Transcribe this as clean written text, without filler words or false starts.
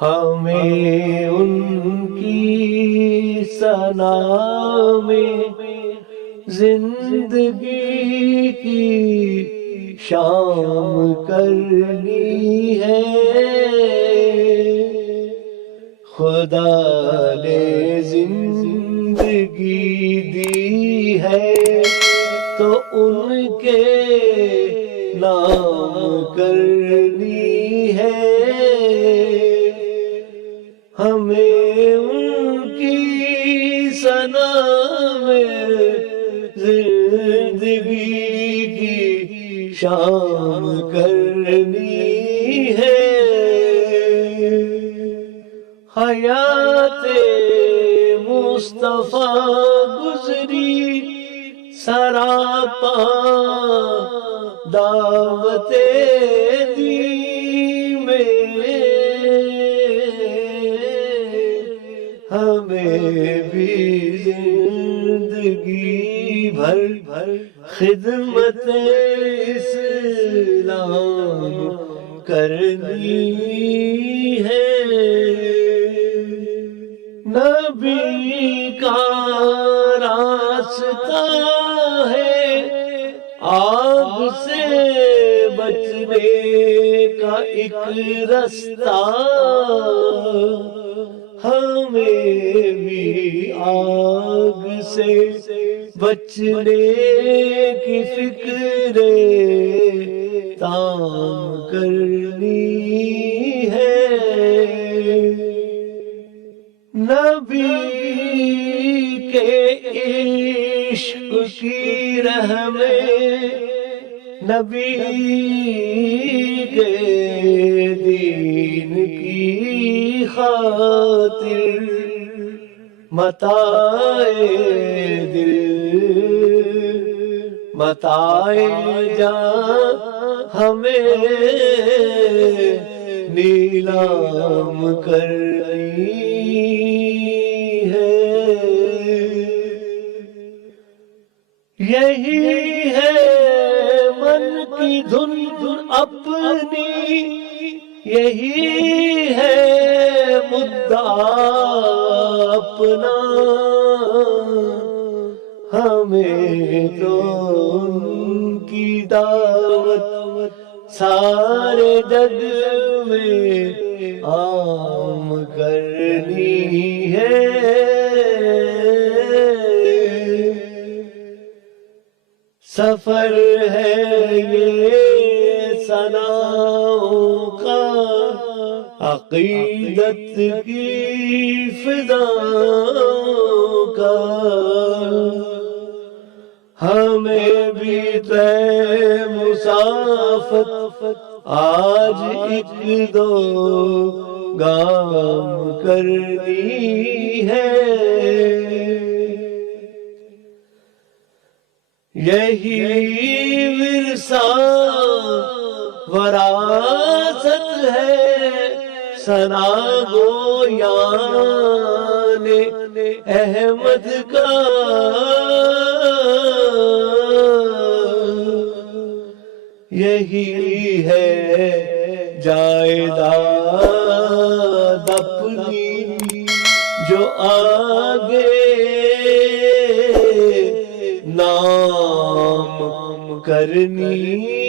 ہمیں ان کی ثنا میں زندگی کی شام کرنی ہے۔ خدا نے زندگی دی ہے تو ان کے نام کرنی ہے۔ ہمیں ان کی ثنا میں زندگی کی شام کرنی ہے۔ حیات مصطفیٰ گزری سراپا دعوت دین میں، ہمیں بھی زندگی بھر خدمت اسلام کرنی ہے۔ نبی کا راستہ ہے آگ سے بچنے کا ایک رستہ، ہمیں بھی آگ سے بچنے کی فکر تام کرنی ہے۔ نبی کے عشق کی راہ میں، نبی کے دین کی خاطر متاع دل متاع جان ہمیں نیلام کرنی ہے۔ یہی ہے من کی دھن اپنی، یہی ہے مدعا اپنا، ہمیں تو ان کی دعوت سارے جگ میں عام کرنی ہے۔ سفر ہے یہ ثناؤں کا، عقیدت کی فضاؤں کا، ہمیں بھی طے مسافت آج ایک دو گام کرنی ہے۔ یہی ورثہ وراثت ہے ثنا گویان احمد کا، یہی ہے جائیداد اپنی جو آگے نام کرنی